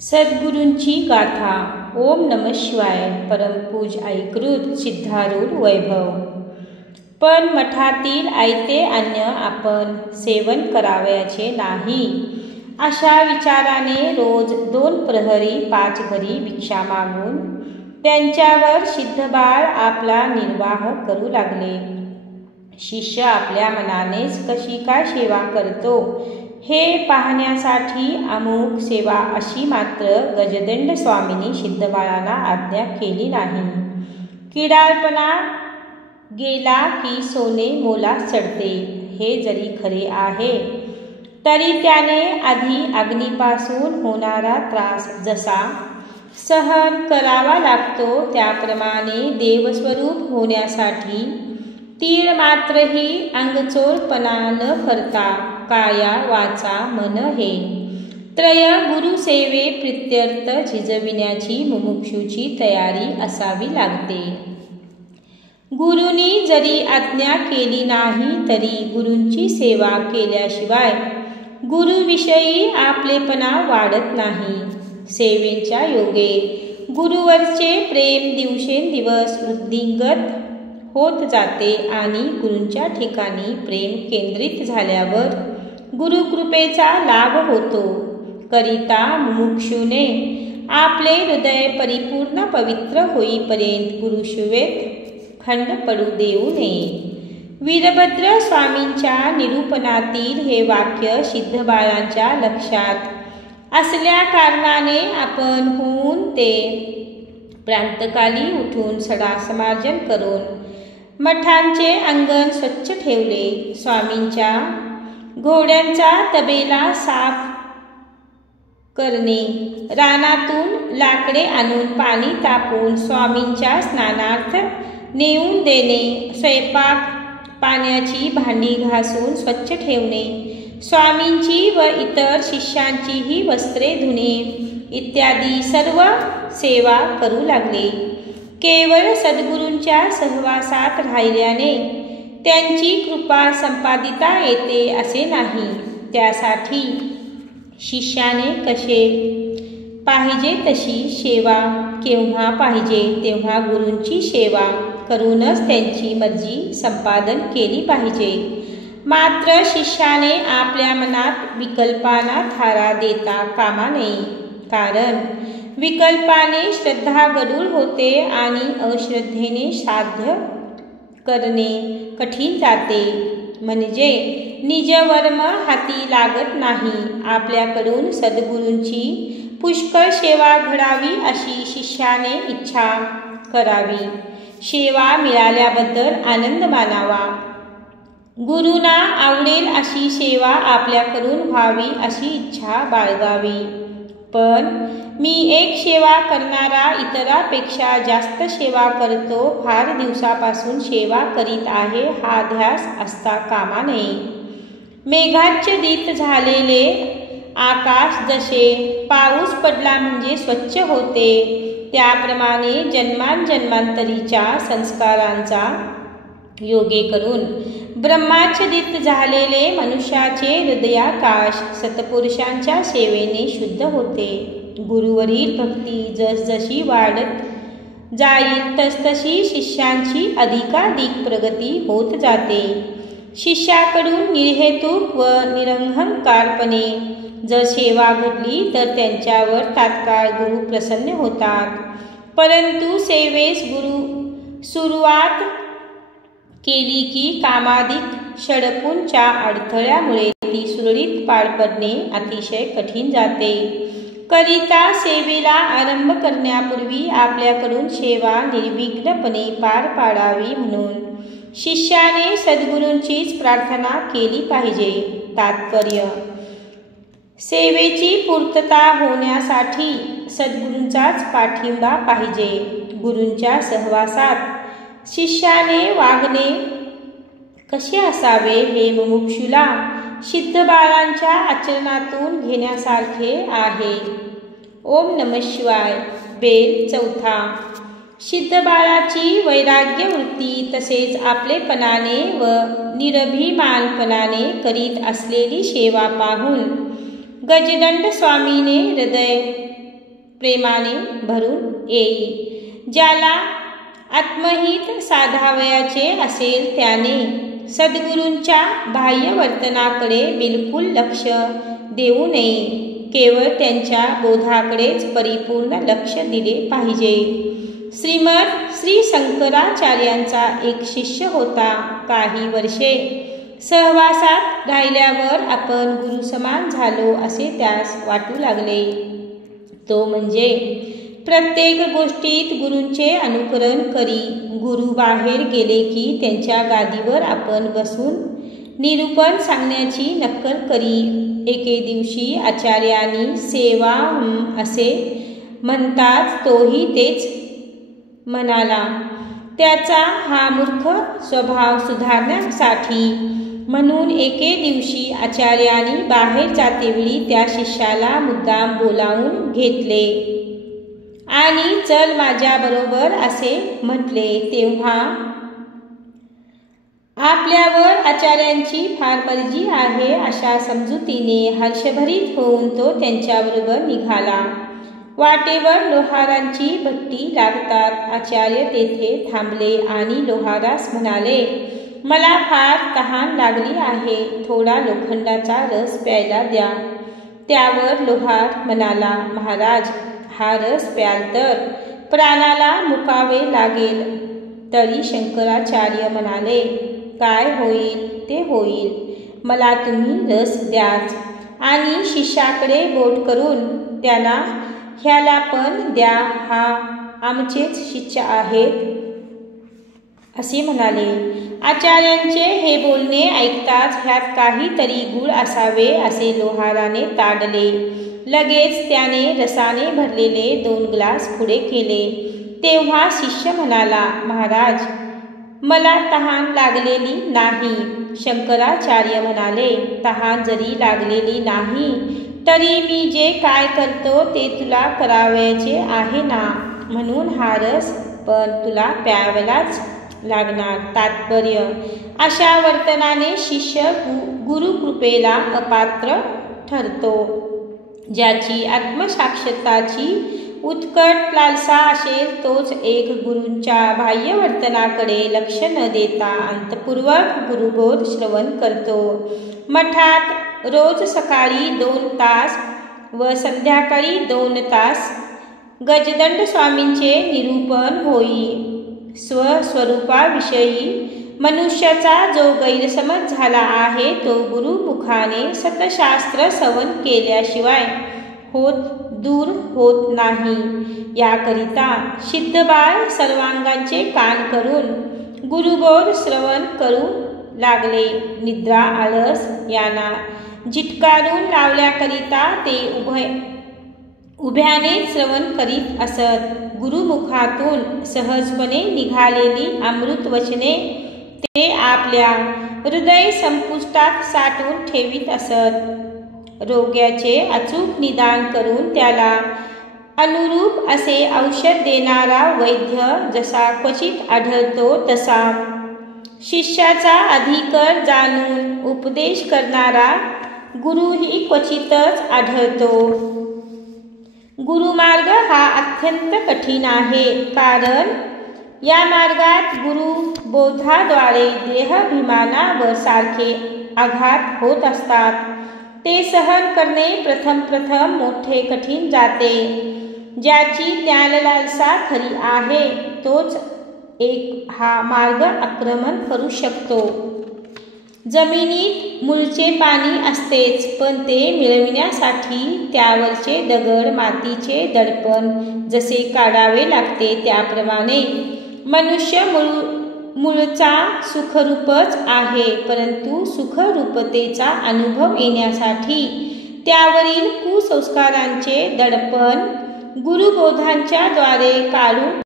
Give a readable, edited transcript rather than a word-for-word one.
सद्गुरूंची गाथा. ओम नमः शिवाय. परमपूज ऐकृत सिद्धारूढ वैभव. पण मठातील आयते अन्न आपण सेवन करावयाचे नाही, अशा विचाराने रोज 2 प्रहरी 5 घरी भिक्षा मागून त्यांच्यावर सिद्धबाळ आपला निर्वाह करू लागले. शिष्य आपल्या मनानेच कशी काय सेवा करतो हे पाहण्यासाठी अमुक सेवा अशी मात्र गजदंड स्वामींनी सिद्धबाळांना आज्ञा केली नाही. किडाळपणा गेला की सोने मोलात चढते, हे जरी खरे आहे तरी त्याने आधी अग्नीपासून होणारा त्रास जसा सहन करावा लागतो, त्याप्रमाणे देवस्वरूप होण्यासाठी तीळ मात्रही अंगचोरपणा न करता काया वाचा मन हे त्रय गुरुसेवे प्रित्यर्थ झिजविण्याची मुमुक्षूची तयारी असावी लागते. गुरुनी जरी आज्ञा केली नाही तरी गुरूंची सेवा केल्याशिवाय गुरुविषयी आपलेपणा वाढत नाही. सेवेच्या योगे गुरुवरचे प्रेम दिवसेंदिवस वृद्धिंगत होत जाते आणि गुरूंच्या ठिकाणी प्रेम केंद्रित झाल्यावर गुरुकृपेचा लाभ होतो. करिता मुमुक्षूने आपले हृदय परिपूर्ण पवित्र होईपर्यंत गुरुसेवेत खंड पडू देऊ नये. वीरभद्र स्वामींच्या निरूपणातील हे वाक्य सिद्धबाळांच्या लक्षात असल्या कारणाने आपण होऊन ते प्रांतकाली उठून सडासमार्जन करून मठांचे अंगण स्वच्छ ठेवले. स्वामींच्या घोड्यांचा तबेला साफ करणे, रानातून लाकडे आणून पाणी तापून स्वामींच्या स्नानार्थ नेऊन देणे, स्वयंपाक पाण्याची भांडी घासून स्वच्छ ठेवणे, स्वामींची व इतर शिष्यांचीही वस्त्रे धुणे इत्यादी सर्व सेवा करू लागले. केवळ सद्गुरूंच्या सहवासात राहिल्याने त्यांची कृपा संपादिता येते असे नाही. त्यासाठी शिष्याने कसे पाहिजे तशी सेवा, केव्हा पाहिजे तेव्हा गुरूंची सेवा करूनच त्यांची मर्जी संपादन केली पाहिजे. मात्र शिष्याने आपल्या मनात विकल्पांना थारा देता कामा नये, कारण विकल्पाने श्रद्धा गढूळ होते आणि अश्रद्धेने साध्य करणे कठीण जाते, म्हणजे निजवर्म हाती लागत नाही. आपल्याकडून सद्गुरूंची पुष्कळ सेवा घडावी अशी शिष्याने इच्छा करावी. सेवा मिळाल्याबद्दल आनंद मानावा. गुरूंना आवडेल अशी सेवा आपल्याकडून व्हावी अशी इच्छा बाळगावी. पण मी एक सेवा करणारा इतरापेक्षा जास्त सेवा करतो, फार दिवसापासून सेवा करीत आहे हा ध्यास असता कामा नये. मेघाच्छादित झालेले आकाश जसे पाऊस पडला म्हणजे स्वच्छ होते, त्याप्रमाणे जन्मांजन्मांतरीच्या संस्कारांचा योगे करून ब्रह्माच्छादित झालेले मनुष्याचे हृदयाकाश सत्पुरुषांच्या सेवेने शुद्ध होते. गुरुवरील भक्ती जसजशी वाढत जाईल तसतशी शिष्यांची अधिकाधिक प्रगती होत जाते. शिष्याकडून निर्हेतुक व निरंहंकारपणे जर सेवा घडली तर त्यांच्यावर तात्काळ गुरु प्रसन्न होतात. परंतु सेवेस गुरु सुरुवात केली की कामाधिक षडपूंच्या अडथळ्यामुळे ती सुरळीत पार पडणे अतिशय कठीण जाते. करिता सेवेला आरंभ करण्यापूर्वी आपल्याकडून सेवा निर्विघ्नपणे पार पाडावी म्हणून शिष्याने सद्गुरूंचीच प्रार्थना केली पाहिजे. तात्पर्य: सेवेची पूर्तता होण्यासाठी सद्गुरूंचाच पाठिंबा पाहिजे. गुरूंच्या सहवासात शिष्याने वागणे कसे असावे हे मुमुक्षूला सिद्धबाळांच्या आचरणातून घेण्यासारखे आहे. ओम नमः शिवाय. बेल 4. सिद्धबाळाची वैराग्य वृत्ती तसेच आपलेपणाने व निरभिमानपणाने करीत असलेली सेवा पाहून गजदंड स्वामीने हृदय प्रेमाने भरून येईल. ज्याला आत्महित साधावयाचे असेल त्याने सद्गुरूंच्या बाह्य वर्तनाकडे बिलकुल लक्ष देऊ नये. केवळ त्यांच्या बोधाकडेच परिपूर्ण लक्ष दिले पाहिजे. श्रीमद श्री शंकराचार्यांचा एक शिष्य होता. काही वर्षे सहवासात राहिल्यावर आपण गुरुसमान झालो असे त्यास वाटू लागले. तो म्हणजे प्रत्येक गोष्टीत गुरूंचे अनुकरण करी. गुरु बाहेर गेले की त्यांच्या गादीवर आपण बसून निरूपण सांगण्याची नक्कल करी. एके दिवशी आचार्यांनी सेवा असे म्हणताच तोही तेच म्हणाला. त्याचा हा मूर्ख स्वभाव सुधारण्यासाठी म्हणून एके दिवशी आचार्यांनी बाहेर जातेवेळी त्या शिष्याला मुद्दाम बोलावून घेतले आणि चल माझ्याबरोबर असे म्हटले. तेव्हा आपल्यावर आचार्यांची फार मर्जी आहे अशा समजुतीने हर्षभरीत होऊन तो त्यांच्याबरोबर निघाला. वाटेवर लोहारांची भट्टी लागतात. आचार्य तेथे थांबले आणि लोहारास म्हणाले, मला फार तहान लागली आहे, थोडा लोखंडाचा रस प्यायला द्या. त्यावर लोहार म्हणाला, महाराज, हा रस प्याल तर प्राणाला मुकावे लागेल. तरी शंकराचार्य म्हणाले, काय होईल ते होईल, मला तुम्ही रस द्याच. आणि शिष्याकडे बोट करून त्यांना ह्याला पण द्या, हा आमचेच शिष्य आहेत असे म्हणाले. आचार्यांचे हे बोलणे ऐकताच ह्यात काहीतरी गूढ असावे असे लोहाराने ताडले. लगेच त्याने रसाने भरलेले 2 ग्लास पुढे केले. तेव्हा शिष्य म्हणाला, महाराज, मला तहान लागलेली नाही. शंकराचार्य म्हणाले, तहान जरी लागलेली नाही तरी मी जे काय करतो ते तुला करावयाचे आहे ना, म्हणून हा रस पण तुला प्यावलाच लागणार. तात्पर्य, अशा वर्तनाने शिष्य गुरुकृपेला अपात्र ठरतो. ज्याची आत्मसाक्षाताची उत्कट लालसा असेल तोच एक गुरूंच्या बाह्य वर्तनाकडे लक्ष न देता अंतःपूर्वक गुरुबोध श्रवण करतो. मठात रोज सकाळी 2 तास व संध्याकाळी 2 तास गजदंड स्वामींचे निरूपण होई. स्वस्वरूपाविषयी मनुष्याचा जो गैरसमज झाला आहे तो गुरुमुखाने सतशास्त्र श्रवण केल्याशिवाय दूर होत नाही. याकरिता सिद्धबाळ सर्वांगांचे कान करून गुरुबोध श्रवण करू लागले. निद्रा आळस यांना झिटकारून लावल्याकरिता ते उभ्याने श्रवण करीत असत. गुरुमुखातून सहजपणे निघालेली अमृत वचने ते आपल्या हृदय संपुष्टात साठवून ठेवीत असत. रोग्याचे अचूक निदान करून त्याला अनुरूप असे औषध देणारा वैद्य जसा क्वचित आढळतो तसा शिष्याचा अधिकार जाणून उपदेश करणारा गुरुही क्वचितच आढळतो. गुरुमार्ग हा अत्यंत कठीण आहे, कारण या मार्गात गुरुबोधाद्वारे देहाभिमानावर सारखे आघात होत असतात. ते सहन करणे प्रथम मोठे कठीण जाते. ज्याची ज्ञानलालसा खरी आहे तोच एक हा मार्ग आक्रमण करू शकतो. जमिनीत मूळचे पाणी असतेच, पण ते मिळविण्यासाठी त्यावरचे दगड मातीचे दडपण जसे काढावे लागते त्याप्रमाणे मनुष्य मूळचा सुखरूपच आहे, परंतु सुखरूपतेचा अनुभव येण्यासाठी त्यावरील कुसंस्कारांचे दडपण गुरुबोधांच्या द्वारे काढून